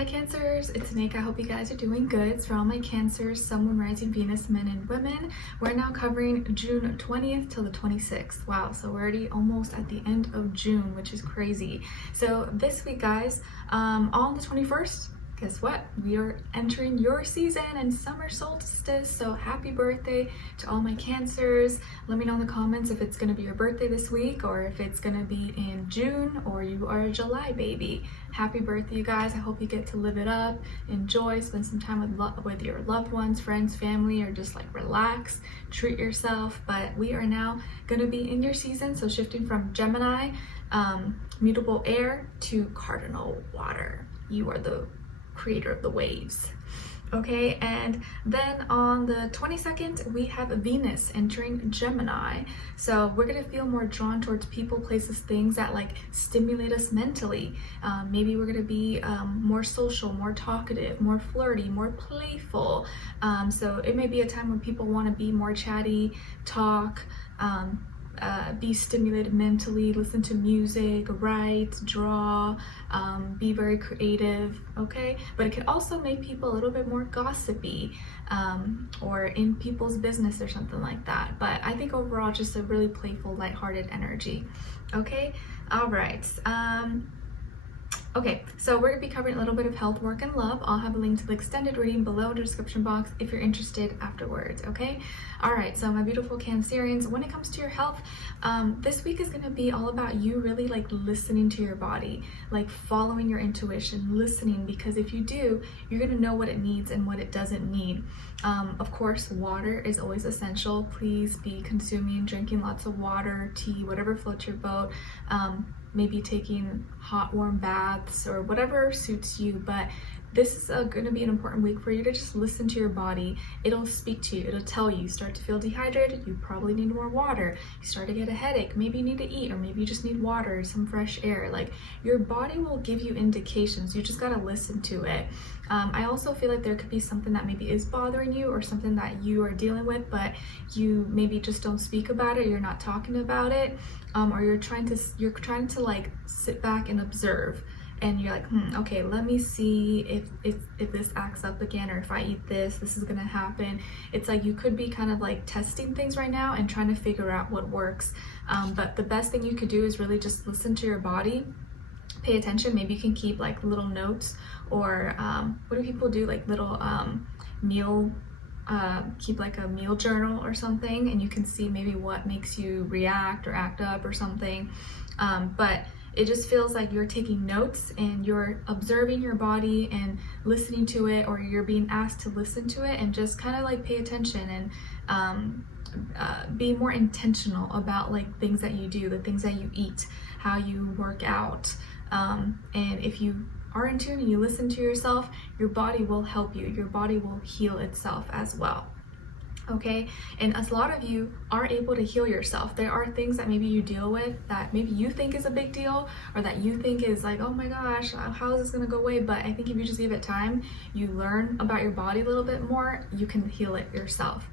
Hi Cancers, it's Nick. I hope you guys are doing good. It's for all my Cancers, Sun, Moon, Rising, Venus, men and women. We're now covering June 20th till the 26th. Wow, so we're already almost at the end of June, which is crazy. So this week, guys, on the 21st, guess what? We are entering your season and summer solstice. So happy birthday to all my Cancers. Let me know in the comments if it's going to be your birthday this week or if it's going to be in June or you are a July baby. Happy birthday, you guys. I hope you get to live it up, enjoy, spend some time with your loved ones, friends, family, or just like relax, treat yourself. But we are now going to be in your season. So shifting from Gemini, mutable air, to cardinal water. You are the creator of the waves. Okay, and then on the 22nd we have Venus entering Gemini, so we're gonna feel more drawn towards people, places, things that like stimulate us mentally. Maybe we're gonna be more social, more talkative, more flirty, more playful. So it may be a time when people want to be more chatty, talk, be stimulated mentally, listen to music, write, draw, be very creative, okay? But it can also make people a little bit more gossipy, or in people's business or something like that. But I think overall, just a really playful, lighthearted energy, okay? All right. Okay, so we're going to be covering a little bit of health, work, and love. I'll have a link to the extended reading below in the description box if you're interested afterwards, okay? All right, so my beautiful Cancerians, when it comes to your health, this week is going to be all about you really like listening to your body, like following your intuition, listening, because if you do, you're going to know what it needs and what it doesn't need. Of course, water is always essential. Please be consuming, drinking lots of water, tea, whatever floats your boat. Maybe taking hot, warm baths or whatever suits you. But this is going to be an important week for you to just listen to your body. It'll speak to you. It'll tell you. You start to feel dehydrated, you probably need more water. You start to get a headache, maybe you need to eat, or maybe you just need water, some fresh air. Like, your body will give you indications. You just got to listen to it. I also feel like there could be something that maybe is bothering you or something that you are dealing with, but you maybe just don't speak about it, you're not talking about it, or you're trying to like sit back and observe. And you're like, okay, let me see if this acts up again, or if I eat this is gonna happen. It's like you could be kind of like testing things right now and trying to figure out what works. But the best thing you could do is really just listen to your body, pay attention. Maybe you can keep like little notes, or what do people do, like little keep like a meal journal or something, and you can see maybe what makes you react or act up or something. But it just feels like you're taking notes and you're observing your body and listening to it, or you're being asked to listen to it and just kind of like pay attention and be more intentional about like things that you do, the things that you eat, how you work out. And if you are in tune and you listen to yourself, your body will help you. Your body will heal itself as well. Okay, and a lot of you are able to heal yourself. There are things that maybe you deal with that maybe you think is a big deal, or that you think is like, oh my gosh, how is this gonna go away? But I think if you just give it time, you learn about your body a little bit more, you can heal it yourself.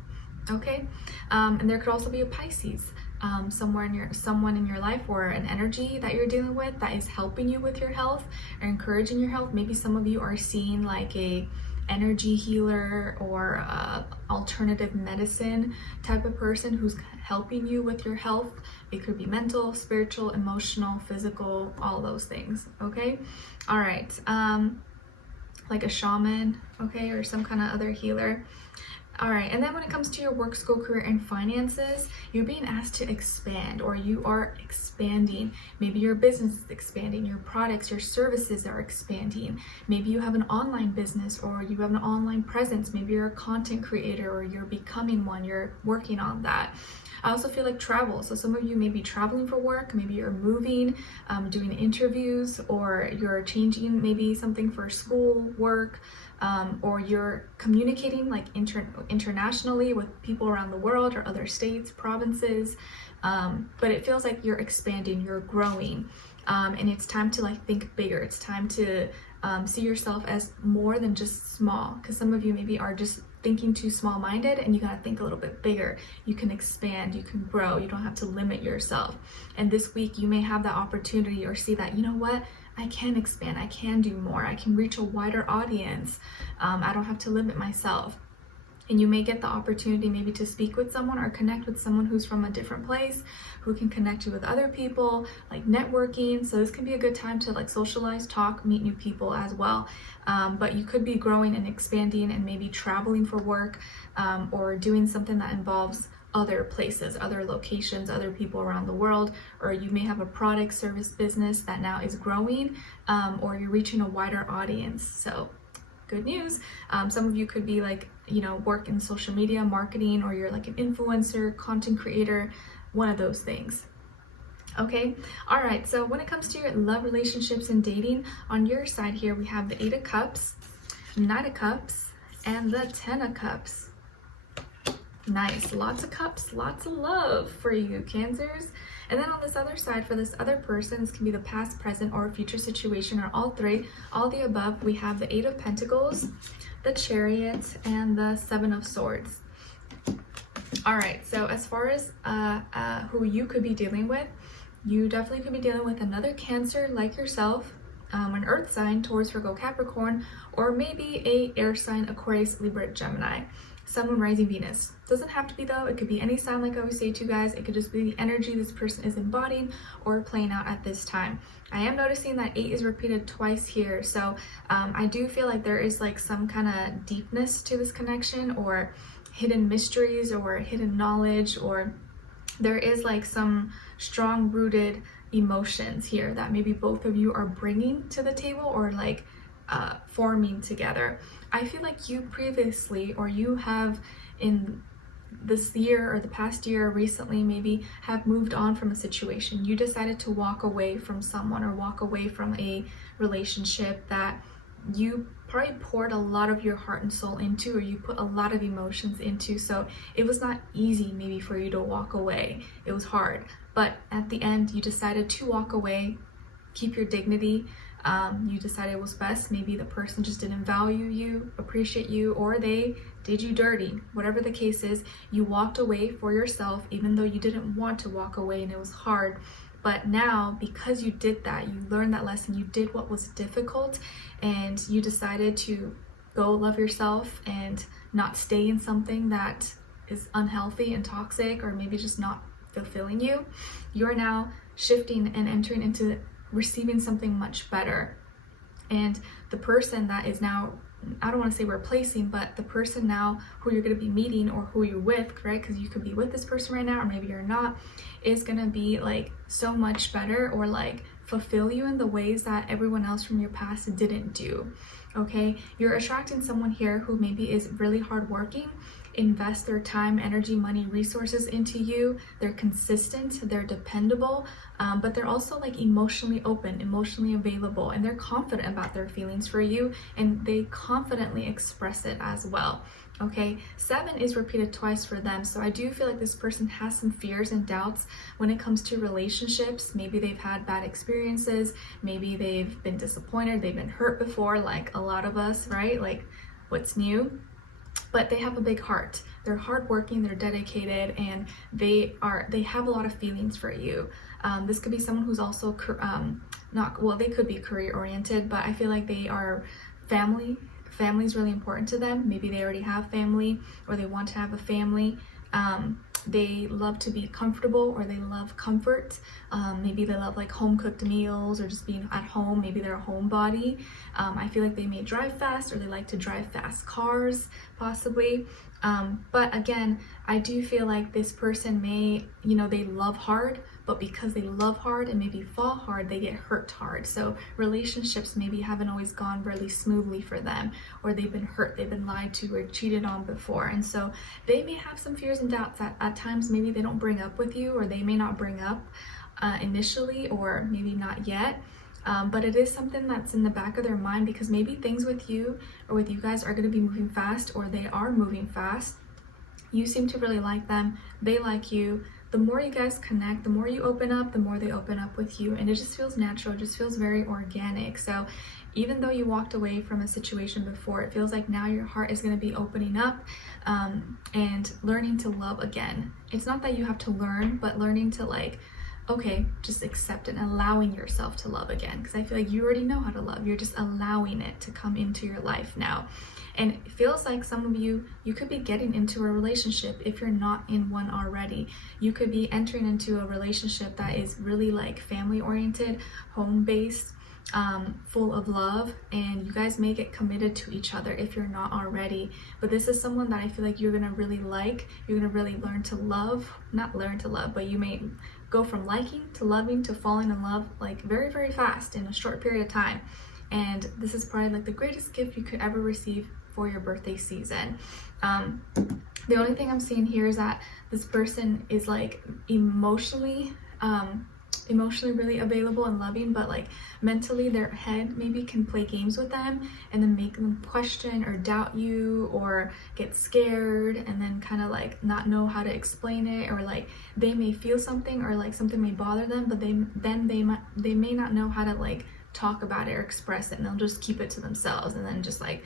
Okay, and there could also be a Pisces, someone in your life, or an energy that you're dealing with that is helping you with your health or encouraging your health. Maybe some of you are seeing like a energy healer or alternative medicine type of person who's helping you with your health. It could be mental, spiritual, emotional, physical, all those things. Okay, all right, like a shaman, okay, or some kind of other healer. All right, and then when it comes to your work, school, career, and finances, you're being asked to expand, or you are expanding. Maybe your business is expanding, your products, your services are expanding. Maybe you have an online business, or you have an online presence. Maybe you're a content creator, or you're becoming one, you're working on that. I also feel like travel. So some of you may be traveling for work, maybe you're moving, doing interviews, or you're changing maybe something for school, work, or you're communicating like internationally with people around the world or other states, provinces. But it feels like you're expanding, you're growing, and it's time to like think bigger. It's time to see yourself as more than just small, because some of you maybe are just thinking too small-minded, and you got to think a little bit bigger. You can expand, you can grow, you don't have to limit yourself. And this week you may have that opportunity, or see that, you know what, I can expand, I can do more, I can reach a wider audience. I don't have to limit myself. And you may get the opportunity maybe to speak with someone or connect with someone who's from a different place, who can connect you with other people, like networking. So this can be a good time to like socialize, talk, meet new people as well. But you could be growing and expanding and maybe traveling for work, or doing something that involves other places, other locations, other people around the world. Or you may have a product service business that now is growing, or you're reaching a wider audience. So good news. Some of you could be like, work in social media marketing, or you're like an influencer, content creator, one of those things. Okay, all right, so when it comes to your love, relationships, and dating, on your side here, we have the 8 of Cups, 9 of Cups, and the 10 of Cups. Nice, lots of cups, lots of love for you, Cancers. And then on this other side, for this other person, this can be the past, present, or future situation, or all three, all the above. We have the 8 of Pentacles, the Chariot, and the 7 of Swords. All right, so as far as who you could be dealing with, you definitely could be dealing with another Cancer like yourself, an Earth sign, Taurus, Virgo, Capricorn, or maybe a air sign, Aquarius, Libra, Gemini. Sun, Moon, Rising, Venus. Doesn't have to be though. It could be any sign, like I always say to you guys. It could just be the energy this person is embodying or playing out at this time. I am noticing that 8 is repeated twice here. So I do feel like there is like some kind of deepness to this connection, or hidden mysteries, or hidden knowledge, or there is like some strong rooted emotions here that maybe both of you are bringing to the table, or like forming together. I feel like you previously, or you have in this year or the past year recently, maybe have moved on from a situation. You decided to walk away from someone, or walk away from a relationship that you probably poured a lot of your heart and soul into, or you put a lot of emotions into. So it was not easy maybe for you to walk away. It was hard, but at the end you decided to walk away, keep your dignity. You decided it was best. Maybe the person just didn't value you, appreciate you, or they did you dirty. Whatever the case is, you walked away for yourself, even though you didn't want to walk away and it was hard. But now, because you did that, you learned that lesson, you did what was difficult, and you decided to go love yourself and not stay in something that is unhealthy and toxic, or maybe just not fulfilling you. You're now shifting and entering into receiving something much better. And the person that is now, I don't want to say replacing, but the person now who you're going to be meeting, or who you're with, right? Because you could be with this person right now, or maybe you're not, is going to be like so much better, or like fulfill you in the ways that everyone else from your past didn't do. Okay, you're attracting someone here who maybe is really hardworking, invest their time, energy, money, resources into you. They're consistent, they're dependable, but they're also like emotionally open, emotionally available, and they're confident about their feelings for you, and they confidently express it as well. Okay, 7 is repeated twice for them. So I do feel like this person has some fears and doubts when it comes to relationships. Maybe they've had bad experiences, maybe they've been disappointed, they've been hurt before, like a lot of us, right? Like, what's new? But they have a big heart. They're hardworking, they're dedicated, and they have a lot of feelings for you. This could be someone who's also they could be career oriented, but I feel like they are family. Family is really important to them. Maybe they already have family, or they want to have a family. They love to be comfortable, or they love comfort. Maybe they love like home cooked meals, or just being at home. Maybe they're a homebody. I feel like they may drive fast, or they like to drive fast cars, possibly. But again, I do feel like this person may, they love hard, but because they love hard and maybe fall hard, they get hurt hard. So relationships maybe haven't always gone really smoothly for them, or they've been hurt, they've been lied to, or cheated on before. And so they may have some fears and doubts that at times maybe they don't bring up with you, or they may not bring up initially, or maybe not yet. But it is something that's in the back of their mind, because maybe things with you or with you guys are going to be moving fast, or they are moving fast. You seem to really like them, they like you. The more you guys connect, the more you open up, the more they open up with you, and it just feels natural, it just feels very organic. So even though you walked away from a situation before, it feels like now your heart is going to be opening up and learning to love again. It's not that you have to learn, but learning to like okay, just accept it and allowing yourself to love again, because I feel like you already know how to love. You're just allowing it to come into your life now. And it feels like some of you could be getting into a relationship if you're not in one already. You could be entering into a relationship that is really like family oriented, home based, full of love, and you guys may get committed to each other if you're not already. But this is someone that I feel like you're gonna really like, you're gonna really learn to love, not learn to love, but you may go from liking to loving to falling in love like very, very fast in a short period of time. And this is probably like the greatest gift you could ever receive for your birthday season. The only thing I'm seeing here is that this person is like emotionally really available and loving, but like mentally their head maybe can play games with them and then make them question or doubt you or get scared and then kind of like not know how to explain it, or like they may feel something or like something may bother them, but they may not know how to like talk about it or express it, and they'll just keep it to themselves, and then just like,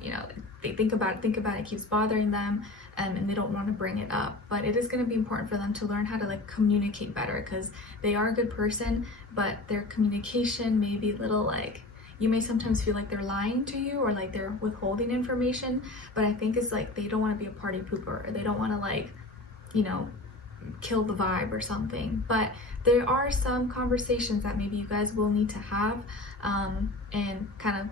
you know, they think about it keeps bothering them, and they don't want to bring it up. But it is going to be important for them to learn how to like communicate better, because they are a good person, but their communication may be a little like, you may sometimes feel like they're lying to you or like they're withholding information, but I think it's like they don't want to be a party pooper, or they don't want to like, you know, kill the vibe or something. But there are some conversations that maybe you guys will need to have, and kind of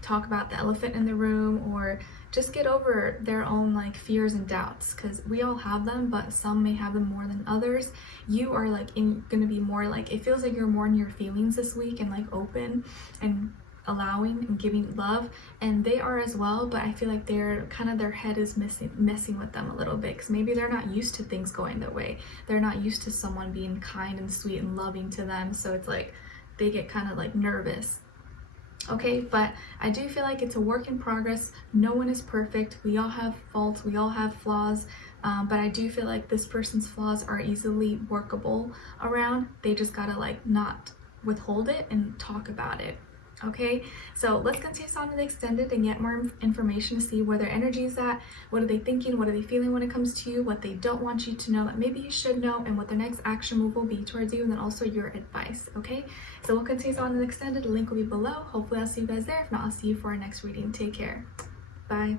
talk about the elephant in the room, or just get over their own like fears and doubts, because we all have them, but some may have them more than others. You are like gonna be more like, it feels like you're more in your feelings this week and like open and allowing and giving love, and they are as well. But I feel like they're kind of, their head is messing with them a little bit, because maybe they're not used to things going their way. They're not used to someone being kind and sweet and loving to them, so it's like they get kind of like nervous. Okay, but I do feel like it's a work in progress. No one is perfect. We all have faults, we all have flaws, but I do feel like this person's flaws are easily workable around. They just gotta like not withhold it and talk about it. Okay, so let's continue on to the extended and get more information to see where their energy is at, what are they thinking, what are they feeling when it comes to you, what they don't want you to know that maybe you should know, and what their next action move will be towards you, and then also your advice. Okay, so we'll continue on to the extended. The link will be below. Hopefully I'll see you guys there. If not, I'll see you for our next reading. Take care. Bye.